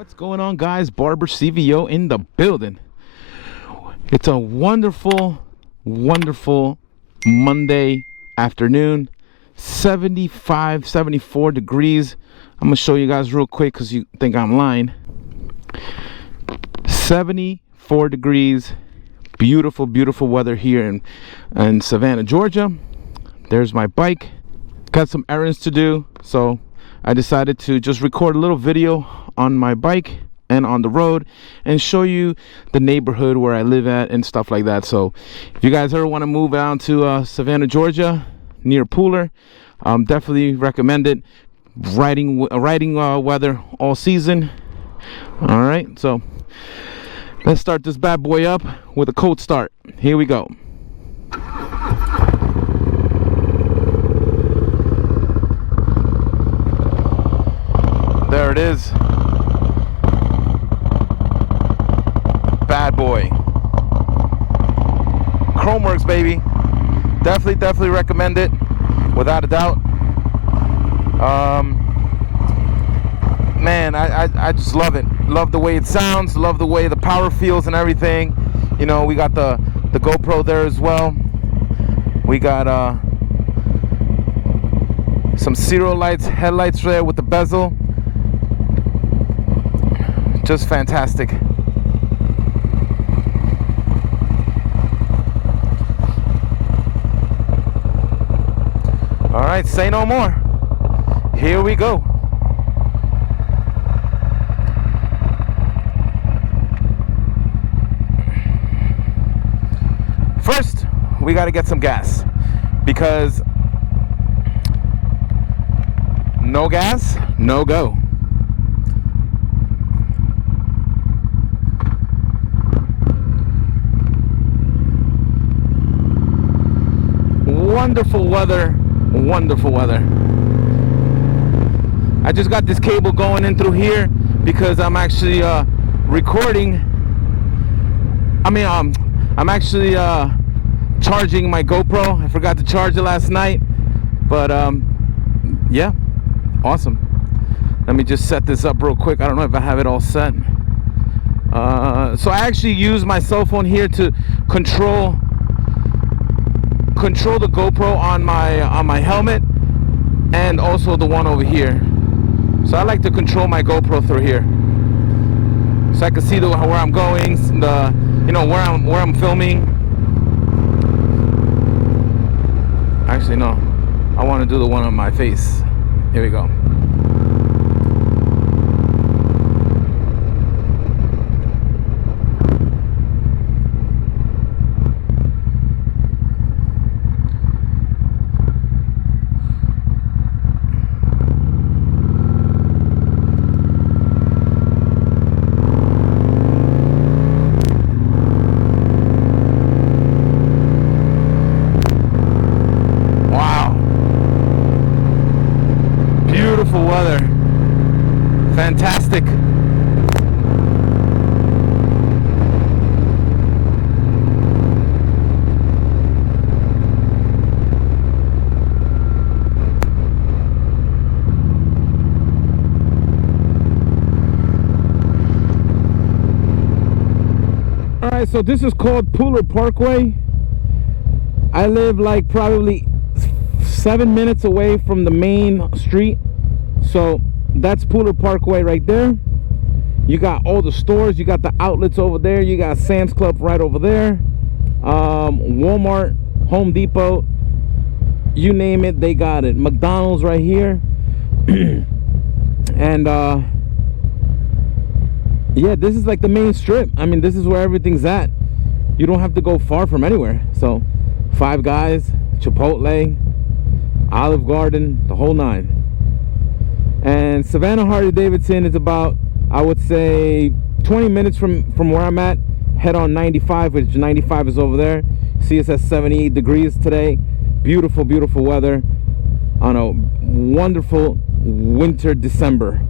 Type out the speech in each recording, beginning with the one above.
What's going on, guys? Barber CVO in the building. It's a wonderful Monday afternoon. 75, 74 degrees. I'm gonna show you guys real quick because you think I'm lying. 74 degrees. Beautiful weather here in Savannah, Georgia. There's my bike. Got some errands to do, so I decided to just record a little video on my bike and on the road and show you the neighborhood where I live at and stuff like that. So if you guys ever want to move out to Savannah, Georgia, near Pooler, definitely recommend it. Riding weather all season. All right, so let's start this bad boy up with a cold start. Here we go. There it is. Bad boy. KROME WERKS, baby. Definitely recommend it, without a doubt. Man, I just love it. Love the way it sounds. Love the way the power feels and everything. You know, we got the GoPro there as well. We got some Ciro lights, headlights there with the bezel. Just fantastic. All right, say no more. Here we go. First, we got to get some gas, because no gas, no go. Wonderful weather. I just got this cable going in through here because I'm actually recording. I'm actually charging my GoPro. I forgot to charge it last night, but yeah, awesome. Let me just set this up real quick. I don't know if I have it all set. So I actually use my cell phone here to control the GoPro on my helmet, and also the one over here. So I like to control my GoPro through here, so I can see where I'm going, where I'm filming. Actually, no, I want to do the one on my face. Here we go. Weather, fantastic. All right, so this is called Pooler Parkway. I live like probably 7 minutes away from the main street. So that's Pooler Parkway right there. You got all the stores. You got the outlets over there. You got Sam's Club right over there. Walmart, Home Depot, you name it, they got it. McDonald's right here. And yeah, this is like the main strip. I mean, this is where everything's at. You don't have to go far from anywhere. So Five Guys, Chipotle, Olive Garden, the whole nine. And Savannah Harley Davidson is about, I would say, 20 minutes from where I'm at. Head on 95, which 95 is over there. See, it's at 78 degrees today. Beautiful weather on a wonderful winter December.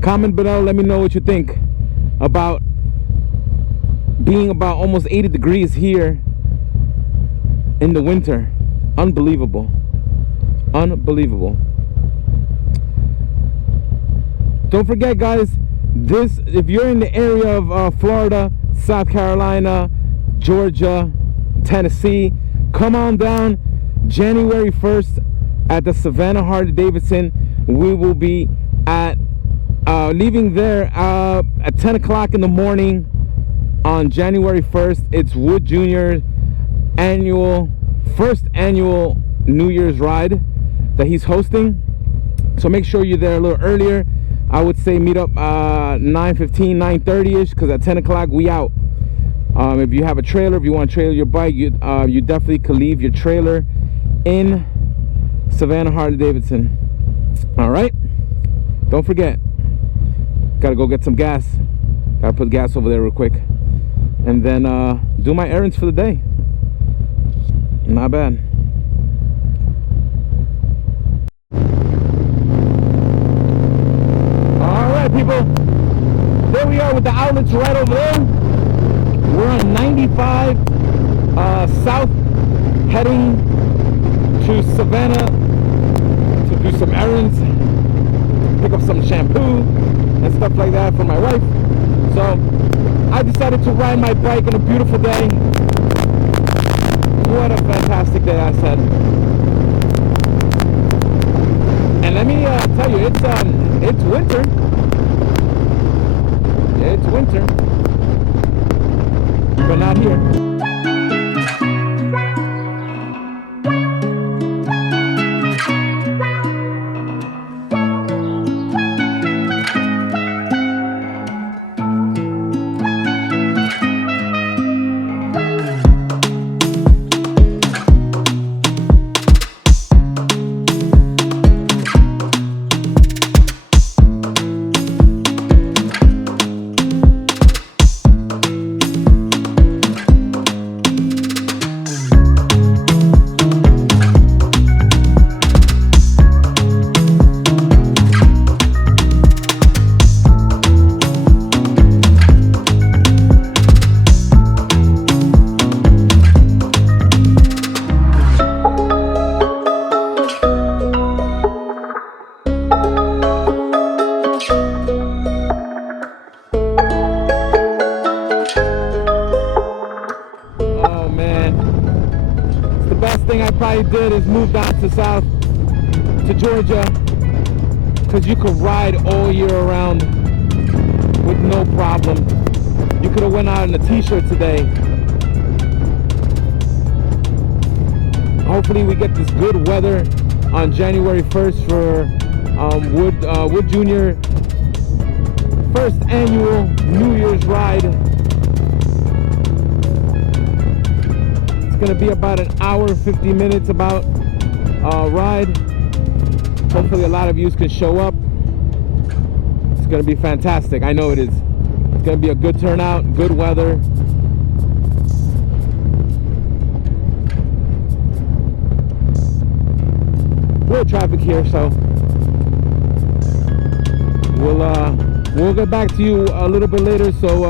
Comment below, let me know what you think about being about almost 80 degrees here in the winter. Unbelievable. don't forget, guys, this, if you're in the area of Florida, South Carolina, Georgia, Tennessee, come on down January 1st at the Savannah Harley Davidson. We will be at leaving there at 10 o'clock in the morning on January 1st. It's Wood Jr. first annual New Year's ride that he's hosting. So make sure you're there a little earlier. I would say meet up 9:15, 9:30ish, because at 10 o'clock we out. If you have a trailer, if you want to trailer your bike, you definitely could leave your trailer in Savannah Harley Davidson. All right, don't forget, gotta go get some gas. Gotta put gas over there real quick, and then do my errands for the day. Not bad. All right, people, there we are with the outlets right over there. We're on 95 south, heading to Savannah to do some errands, pick up some shampoo and stuff like that for my wife. So I decided to ride my bike on a beautiful day. What a fantastic day, I said. And let me tell you, it's winter. It's winter, but not here. Did is move down to south to Georgia, because you could ride all year around with no problem. You could have went out in a t-shirt today. Hopefully we get this good weather on January 1st for Wood Jr. first annual New Year's ride. Going to be about an hour 50 minutes about ride. Hopefully a lot of you can show up. It's going to be fantastic. I know it is. It's going to be a good turnout, good weather. Little traffic here, so we'll get back to you a little bit later. So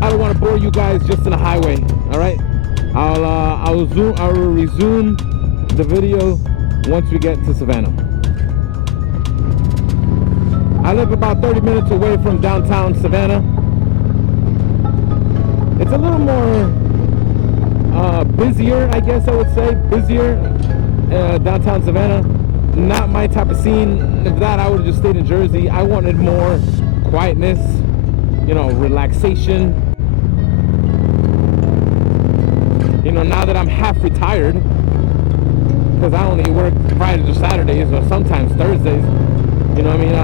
I don't want to bore you guys just in the highway. All right, I will resume the video once we get to Savannah. I live about 30 minutes away from downtown Savannah. It's a little more busier, I guess I would say, busier downtown Savannah. Not my type of scene. If that, I would have just stayed in Jersey. I wanted more quietness, you know, relaxation. You know, now that I'm half retired, because I only work Fridays or Saturdays or sometimes Thursdays, you know what I mean?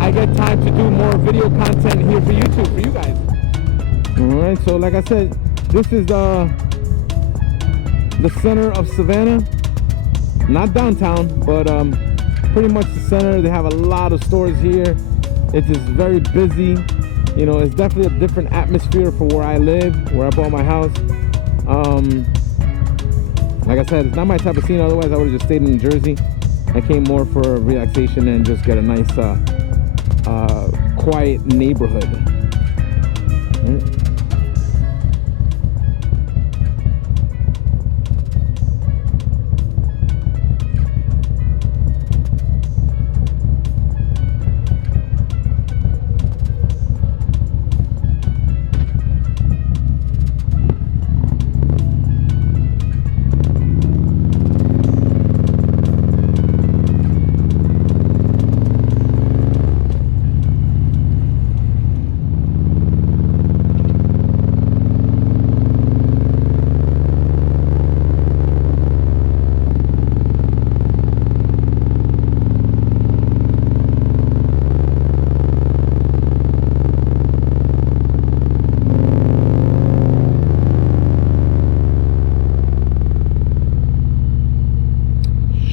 I get time to do more video content here for YouTube, for you guys. Alright, so like I said, this is the center of Savannah. Not downtown, but pretty much the center. They have a lot of stores here. It is very busy. You know, it's definitely a different atmosphere for where I live, where I bought my house. Like I said, it's not my type of scene. Otherwise I would have just stayed in Jersey. I came more for relaxation and just get a nice quiet neighborhood.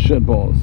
shit balls.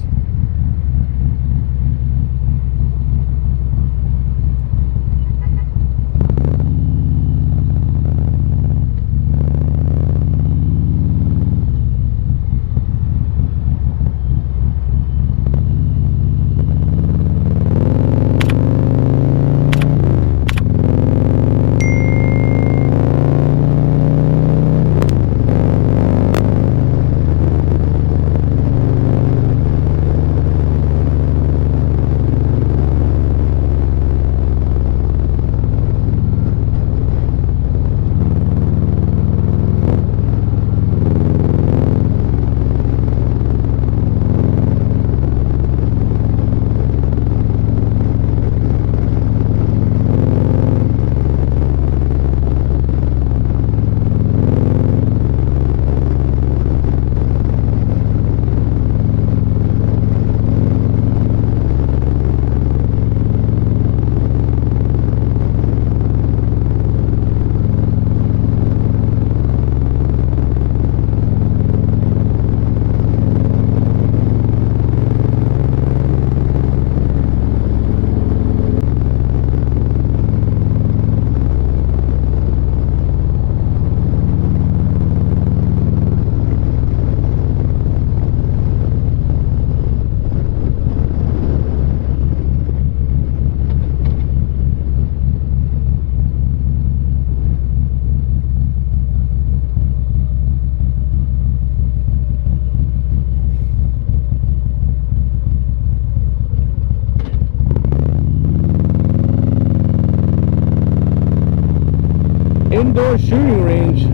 Indoor shooting range.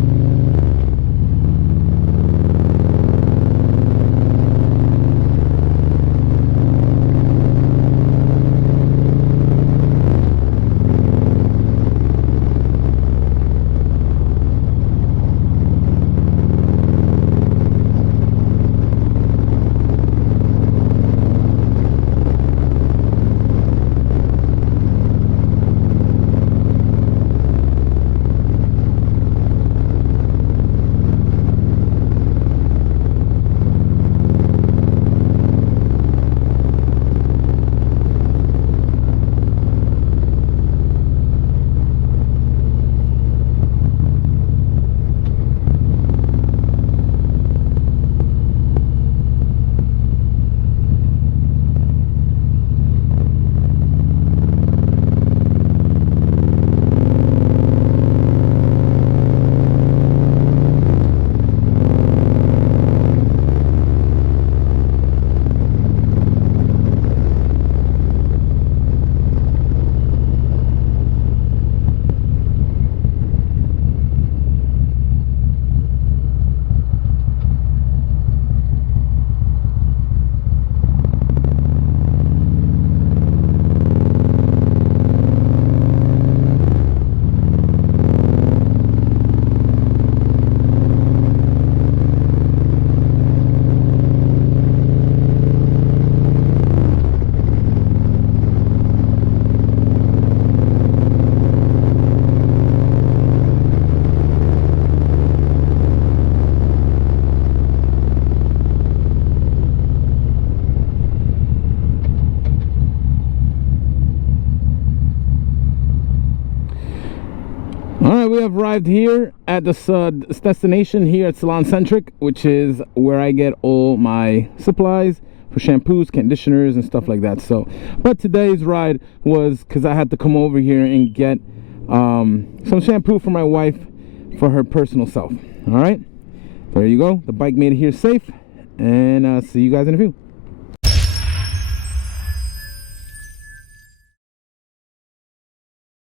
Alright, we have arrived here at this destination here at Salon Centric, which is where I get all my supplies for shampoos, conditioners, and stuff like that. So, but today's ride was because I had to come over here and get some shampoo for my wife for her personal self. Alright, there you go. The bike made it here safe, and see you guys in a few.